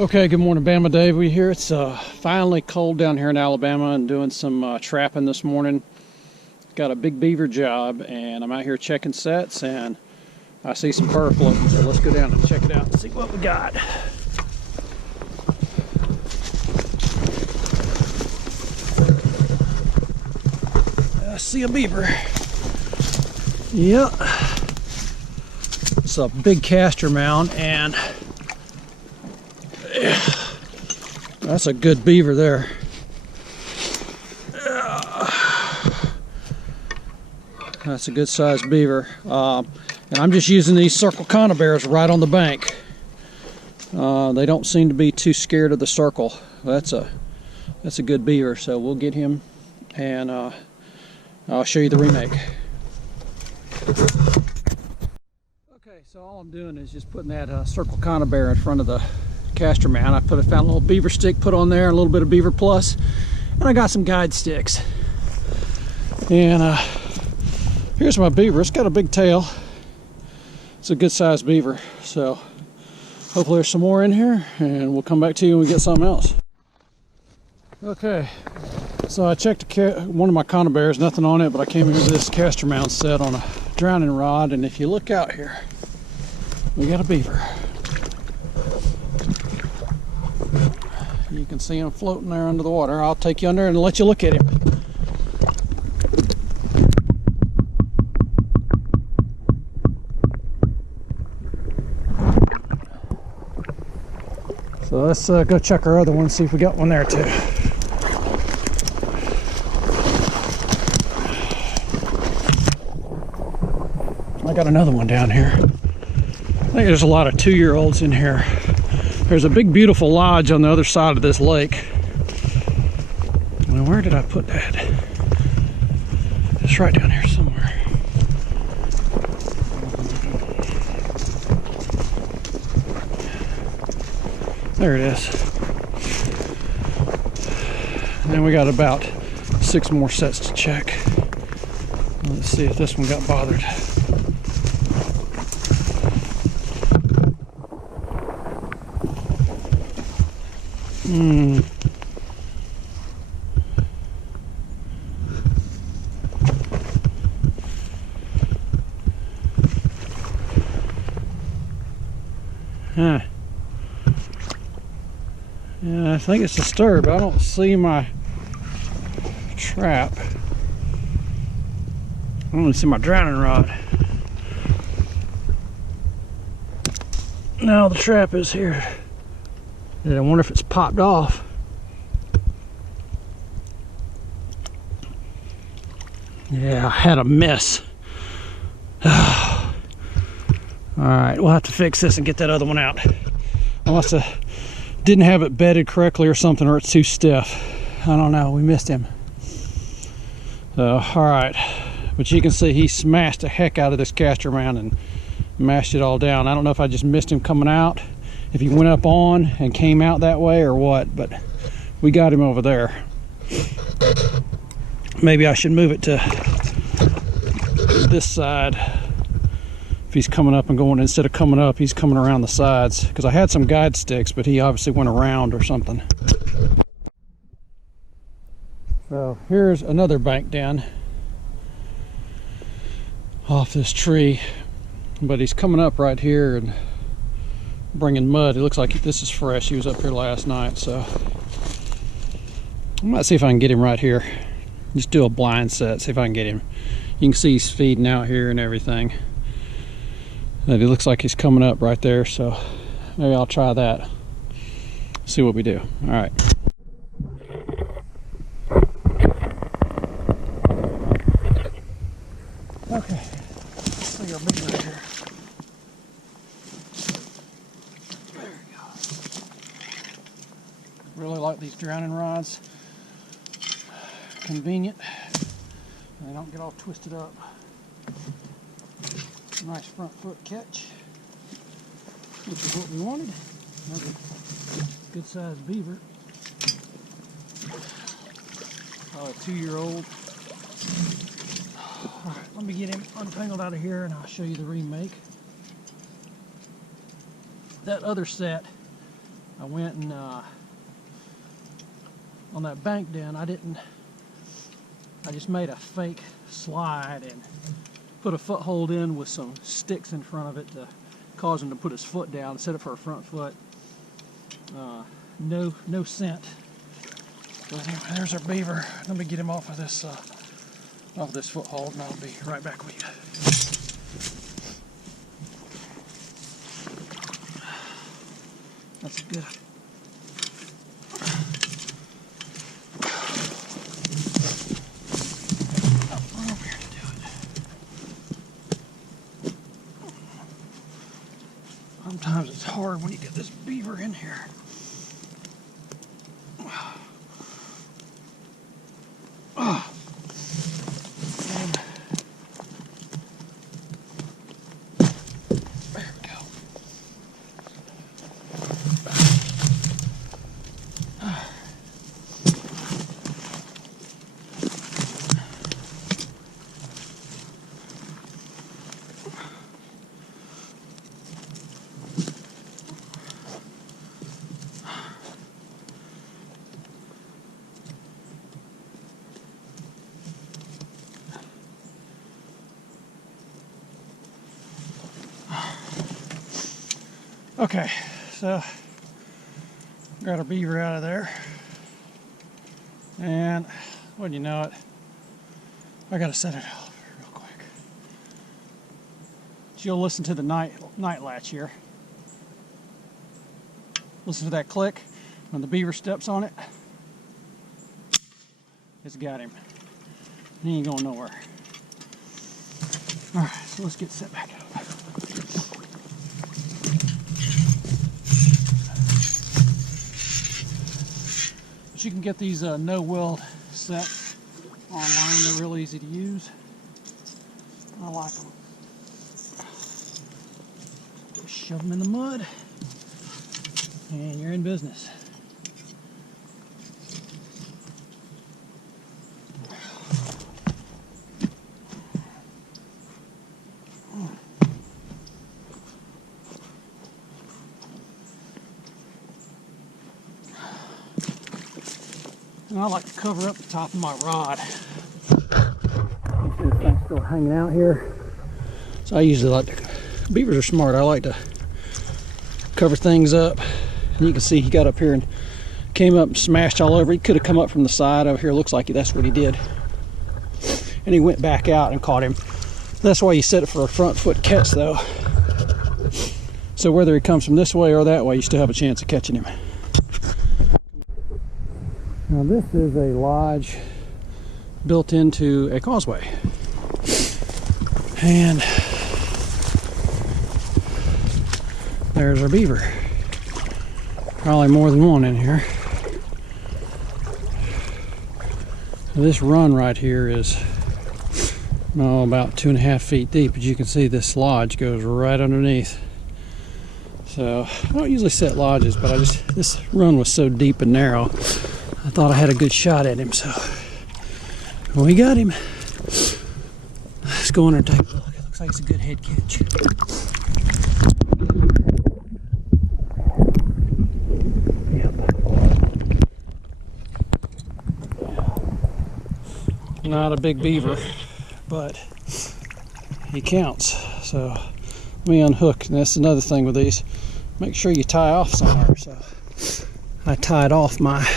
Okay, good morning, Bama Dave. We here. It's finally cold down here in Alabama and doing some trapping this morning. Got a big beaver job and I'm out here checking sets and I see some fur floating, so let's go down and check it out and see what we got. I see a beaver. Yep. It's a big castor mound and that's a good beaver there. That's a good sized beaver. And I'm just using these circle conibears right on the bank. They don't seem to be too scared of the circle. That's a good beaver, so we'll get him and I'll show you the remake. Okay, so all I'm doing is just putting that circle conibear in front of the castor mound. I found a little beaver stick put on there, a little bit of beaver plus, and I got some guide sticks. And here's my beaver. It's got a big tail. It's a good sized beaver, so hopefully there's some more in here and we'll come back to you when we get something else. Okay, so I checked one of my conibears, nothing on it, but I came here to this castor mound set on a drowning rod, and if you look out here, we got a beaver. You can see him floating there under the water. I'll take you under and let you look at him. So let's go check our other one, see if we got one there too. I got another one down here. I think there's a lot of 2-year-olds in here. There's a big beautiful lodge on the other side of this lake. Now, where did I put that? It's right down here somewhere. There it is. And we got about 6 more sets to check. Let's see if this one got bothered. Huh. Yeah, I think it's disturbed. I don't see my trap. I don't even see my drowning rod. Now the trap is here. And I wonder if it's popped off. Yeah, I had a mess. Alright, we'll have to fix this and get that other one out. I must have didn't have it bedded correctly or something, or it's too stiff. I don't know, we missed him. So, alright. But you can see he smashed the heck out of this castor mound and mashed it all down. I don't know if I just missed him coming out, if he went up on and came out that way or what, but we got him over there. Maybe I should move it to this side. If he's coming up and going, instead of coming up, he's coming around the sides, because I had some guide sticks, but he obviously went around or something. So here's another bank down off this tree, but he's coming up right here and bringing mud. It looks like this is fresh. He was up here last night, so I might see if I can get him right here. Just do a blind set, see if I can get him. You can see he's feeding out here and everything. And it looks like he's coming up right there, so maybe I'll try that. See what we do. All right. Okay. So you're big right here. There we go. Really like these drowning rods. Convenient. They don't get all twisted up. Nice front foot catch, which is what we wanted. Another good sized beaver. A 2-year-old. All right, let me get him untangled out of here and I'll show you the remake. That other set, I went and on that bank den, I just made a fake slide and put a foothold in with some sticks in front of it to cause him to put his foot down, set it for a front foot. No scent. But anyway, there's our beaver. Let me get him off of this foothold, and I'll be right back with you. That's good. Sometimes it's hard when you get this beaver in here. There we go. Okay, so got our beaver out of there, and wouldn't you know it, I gotta set it off real quick. So you'll listen to the night latch here. Listen to that click. When the beaver steps on it, it's got him. He ain't going nowhere. All right, so let's get set back up. You can get these no-weld sets online. They're real easy to use. I like them. Just shove them in the mud, and you're in business. And I like to cover up the top of my rod. This thing's still hanging out here. So I usually like to, beavers are smart. I like to cover things up. And you can see he got up here and came up and smashed all over. He could have come up from the side over here. Looks like that's what he did. And he went back out and caught him. That's why you set it for a front foot catch though. So whether he comes from this way or that way, you still have a chance of catching him. Now this is a lodge built into a causeway, and there's our beaver. Probably more than one in here. This run right here is about 2.5 feet deep, but you can see this lodge goes right underneath. So I don't usually set lodges, but this run was so deep and narrow, I thought I had a good shot at him, so we got him. Let's go in there and take a look. It looks like it's a good head catch. Yep. Not a big beaver, but he counts. So let me unhook, and that's another thing with these. Make sure you tie off somewhere. So I tied off my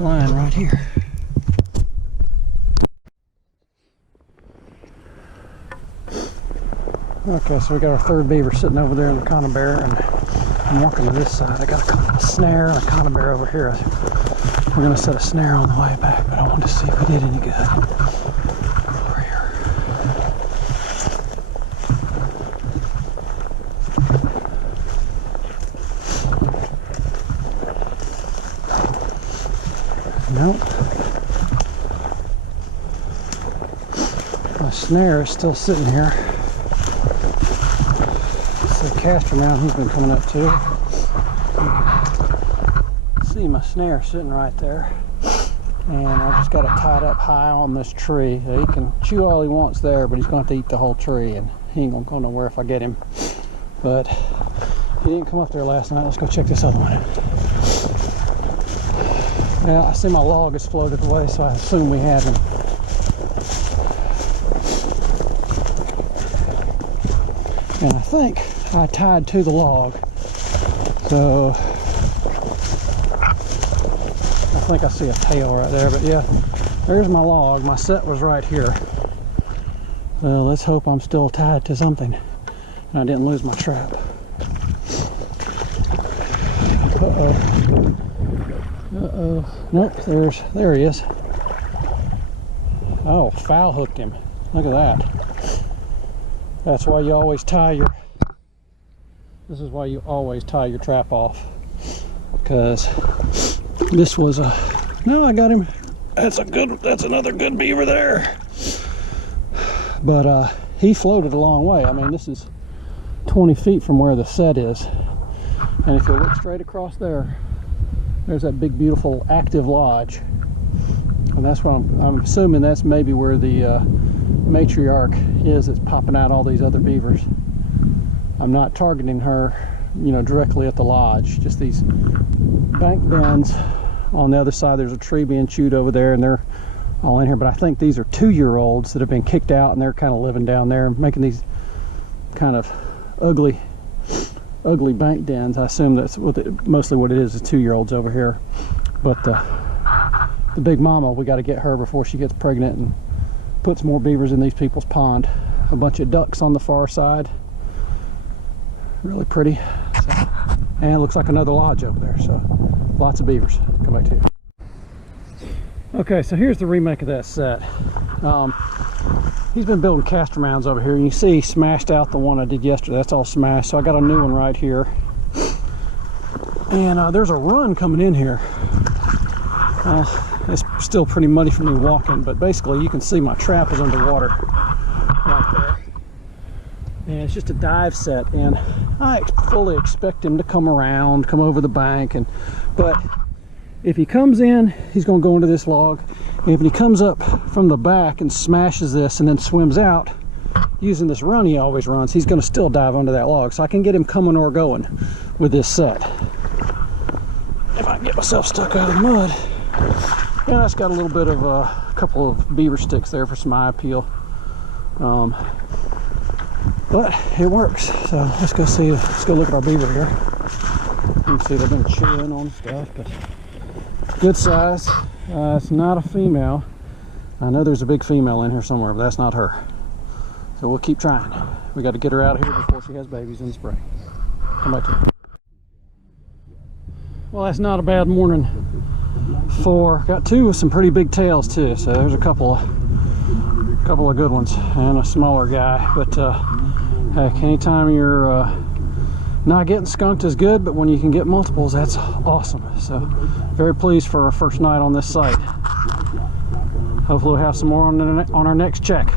line right here. Okay, so we got our third beaver sitting over there in the conibear, and I'm walking to this side. I got a snare and a conibear over here. We're gonna set a snare on the way back, but I wanted to see if we did any good. Over here. Nope. My snare is still sitting here. It's the caster mount he's been coming up to. See my snare sitting right there. And I just got it tied up high on this tree. He can chew all he wants there, but he's going to have to eat the whole tree, and he ain't going to go nowhere if I get him. But He didn't come up there last night. Let's go check this other one. Yeah, I see my log has floated away, so I assume we had him. And I think I tied to the log. So I think I see a tail right there, but yeah, there's my log. My set was right here. So let's hope I'm still tied to something and I didn't lose my trap. Uh-oh. Nope, there he is. Oh, foul hooked him. Look at that. That's why you always tie your, this is why you always tie your trap off. Because this was a, no, I got him. That's another good beaver there. But he floated a long way. I mean, this is 20 feet from where the set is. And if you look straight across there, there's that big, beautiful active lodge. And that's what I'm assuming that's maybe where the matriarch is that's popping out all these other beavers. I'm not targeting her, you know, directly at the lodge, just these bank bends. On the other side there's a tree being chewed over there, and they're all in here, but I think these are 2-year-olds that have been kicked out and they're kind of living down there making these kind of ugly bank dens. I assume that's mostly what it is 2-year-olds over here. But the big mama, we got to get her before she gets pregnant and puts more beavers in these people's pond. A bunch of ducks on the far side, really pretty. So, and it looks like another lodge over there, so lots of beavers. Come back to you. Okay, so here's the remake of that set. He's been building caster mounds over here, and you see he smashed out the one I did yesterday. That's all smashed, so I got a new one right here. And there's a run coming in here. It's still pretty muddy for me walking, but basically you can see my trap is underwater right there. And it's just a dive set, and I fully expect him to come around, come over the bank, but if he comes in, he's going to go into this log. And if he comes up from the back and smashes this and then swims out using this run he always runs, he's going to still dive under that log. So I can get him coming or going with this set. If I can get myself stuck out of the mud. Yeah, that's got a little bit of a couple of beaver sticks there for some eye appeal. But it works. So let's go see, let's go look at our beaver here. You can see they've been chewing on stuff, but good size. It's not a female. I know there's a big female in here somewhere, but that's not her. So we'll keep trying. We got to get her out of here before she has babies in the spring. Come back to her. Well, that's not a bad morning. Got two with some pretty big tails too. So there's a couple of good ones and a smaller guy. But heck, anytime you're not getting skunked is good, but when you can get multiples, that's awesome. So very pleased for our first night on this site. Hopefully we'll have some more on our next check.